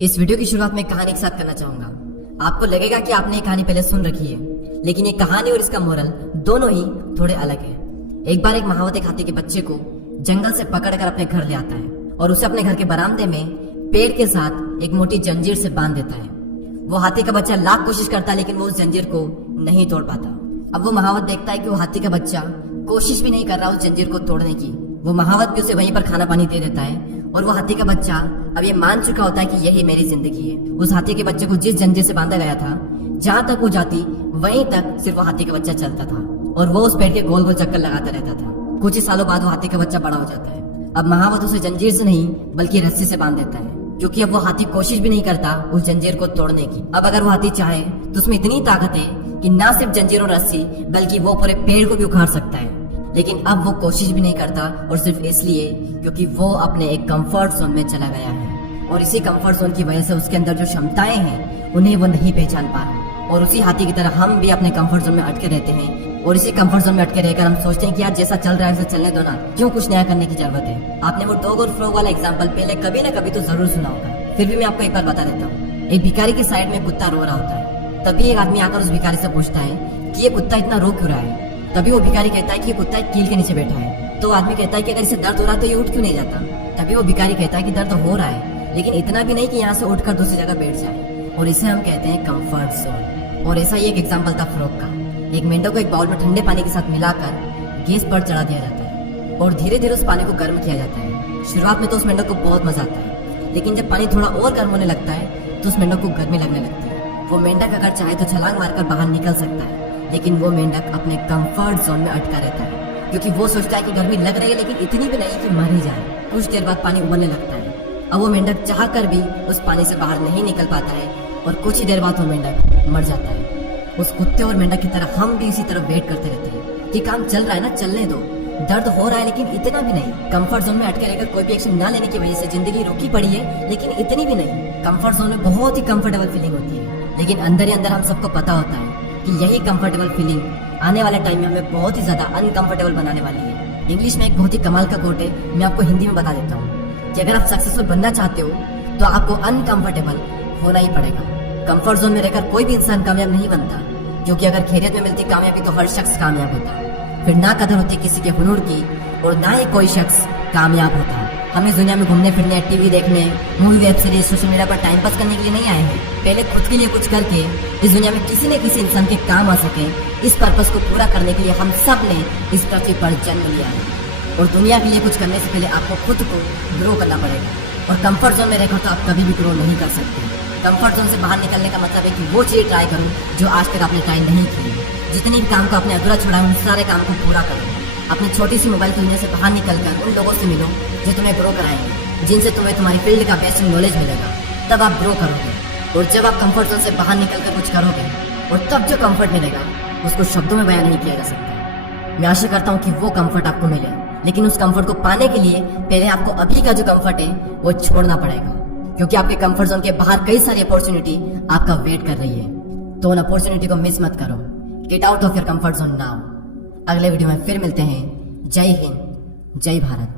इस वीडियो की शुरुआत में कहानी के साथ करना चाहूंगा। आपको लगेगा कि आपने ये कहानी पहले सुन रखी है, लेकिन ये कहानी और इसका मोरल दोनों ही थोड़े अलग है। एक बार एक महावत एक हाथी के बच्चे को जंगल से पकड़कर अपने घर ले आता है और उसे अपने घर के बरामदे में पेड़ के साथ एक मोटी जंजीर से बांध देता है। वो हाथी का बच्चा लाख कोशिश करता है, लेकिन वो उस जंजीर को नहीं तोड़ पाता। अब वो महावत देखता है कि वो हाथी का बच्चा कोशिश भी नहीं कर रहा उस जंजीर को तोड़ने की। वो महावत भी उसे वहीं पर खाना पानी दे देता है और वो हाथी का बच्चा अब ये मान चुका होता है कि यही मेरी जिंदगी है। उस हाथी के बच्चे को जिस जंजीर से बांधा गया था, जहाँ तक वो जाती वहीं तक सिर्फ वो हाथी का बच्चा चलता था और वो उस पेड़ के गोल गोल चक्कर लगाता रहता था। कुछ ही सालों बाद वो हाथी का बच्चा बड़ा हो जाता है। अब महावत उसे जंजीर से नहीं बल्कि रस्सी से बांध देता है, क्योंकि अब वो हाथी कोशिश भी नहीं करता उस जंजीर को तोड़ने की। अब अगर वो हाथी चाहे तो उसमें इतनी ताकत है कि ना सिर्फ जंजीर और रस्सी बल्कि वो पूरे पेड़ को भी उखाड़ सकता है। लेकिन अब वो कोशिश भी नहीं करता, और सिर्फ इसलिए क्योंकि वो अपने एक कंफर्ट जोन में चला गया है और इसी कंफर्ट जोन की वजह से उसके अंदर जो क्षमताएं हैं उन्हें वो नहीं पहचान पा रहा। और उसी हाथी की तरह हम भी अपने कंफर्ट जोन में अटके रहते हैं और इसी कंफर्ट जोन में अटके रहकर हम सोचते हैं कि यार जैसा चल रहा है उसे चलने दो ना, क्यों कुछ नया करने की जरूरत है। आपने वो डॉग और फ्रॉग वाला एग्जाम्पल पहले कभी ना कभी तो जरूर सुना होगा, फिर भी मैं आपको एक बार बता देता हूँ। एक भिखारी के साइड में कुत्ता रो रहा होता है। तभी एक आदमी आकर उस भिखारी से पूछता है कि ये कुत्ता इतना रो क्यों रहा है। तभी वो भिखारी कहता है कि ये कुत्ता एक कील के नीचे बैठा है। तो आदमी कहता है कि अगर इसे दर्द हो रहा है तो ये उठ क्यों नहीं जाता। तभी वो भिखारी कहता है कि दर्द हो रहा है, लेकिन इतना भी नहीं कि यहाँ से उठकर दूसरी जगह बैठ जाए, और इसे हम कहते हैं कंफर्ट जोन। और ऐसा ही एक एग्जाम्पल था फ्रॉग का। एक मेंढक को एक बाउल में ठंडे पानी के साथ मिलाकर गैस पर चढ़ा दिया जाता है और धीरे धीरे उस पानी को गर्म किया जाता है। शुरुआत में तो उस मेंढक को बहुत मजा आता है, लेकिन जब पानी थोड़ा और गर्म होने लगता है तो उस मेंढक को गर्मी लगने लगती है। वो मेंढक अगर चाहे तो छलांग मारकर बाहर निकल सकता है, लेकिन वो मेंढक अपने कंफर्ट जोन में अटका रहता है, क्योंकि वो सोचता है कि गर्मी लग रही है लेकिन इतनी भी नहीं कि मर ही जाए। कुछ देर बाद पानी उबलने लगता है। अब वो मेंढक चाह कर भी उस पानी से बाहर नहीं निकल पाता है और कुछ ही देर बाद वो मेंढक मर जाता है। उस कुत्ते और मेंढक की तरह हम भी इसी तरह वेट करते रहते हैं कि काम चल रहा है ना, चलने दो, दर्द हो रहा है लेकिन इतना भी नहीं। कंफर्ट जोन में अटके रहकर कोई भी एक्शन न लेने की वजह से जिंदगी रुकी पड़ी है, लेकिन इतनी भी नहीं। कंफर्ट जोन में बहुत ही कंफर्टेबल फीलिंग होती है, लेकिन अंदर ही अंदर हम सबको पता होता है कि यही कंफर्टेबल फीलिंग आने वाले टाइम में हमें बहुत ही ज्यादा अनकंफर्टेबल बनाने वाली है। इंग्लिश में एक बहुत ही कमाल का कोट है, मैं आपको हिंदी में बता देता हूँ कि अगर आप सक्सेसफुल बनना चाहते हो तो आपको अनकंफर्टेबल होना ही पड़ेगा। कंफर्ट जोन में रहकर कोई भी इंसान कामयाब नहीं बनता, क्योंकि अगर खैरियत में मिलती कामयाबी तो हर शख्स कामयाब होता, फिर ना कदर होती किसी के हुनर की और ना ही कोई शख्स कामयाब होता। हम इस दुनिया में घूमने फिरने, टीवी देखने, movie, web series, social media पर टाइम पास करने के लिए नहीं आए हैं। पहले खुद के लिए कुछ करके इस दुनिया में किसी न किसी इंसान के काम आ सके, इस पर्पस को पूरा करने के लिए हम सब ने इस पृथ्वी पर जन्म लिया है। और दुनिया के लिए कुछ करने से पहले आपको खुद को ग्रो करना पड़ेगा, और कंफर्ट जोन में रहकर तो आप कभी भी ग्रो नहीं कर सकते। कंफर्ट जोन से बाहर निकलने का मतलब है कि वो चीज ट्राई करो जो आज तक आपने ट्राई नहीं की। जितनी भी काम को आपने अधूरा छोड़ा है उन सारे काम को पूरा करो। अपनी छोटी सी मोबाइल की दुनिया से बाहर निकलकर उन लोगों से मिलो जो तुम्हें ग्रो कराएंगे, जिनसे तुम्हें तुम्हारी फील्ड का बेस्ट नॉलेज मिलेगा, तब आप ग्रो करोगे। और जब आप कंफर्ट जोन से बाहर निकलकर कुछ करोगे और तब जो कंफर्ट मिलेगा उसको शब्दों में बयान नहीं किया जा सकता। मैं आशा करता हूँ कि वो कंफर्ट आपको मिले, लेकिन उस कंफर्ट को पाने के लिए पहले आपको अभी का जो कंफर्ट है वो छोड़ना पड़ेगा, क्योंकि आपके कंफर्ट जोन के बाहर कई सारी अपॉर्चुनिटी आपका वेट कर रही है। तो उन अपॉर्चुनिटी को मिस मत करो। Get out of your comfort zone now. अगले वीडियो में फिर मिलते हैं। जय हिंद, जय भारत।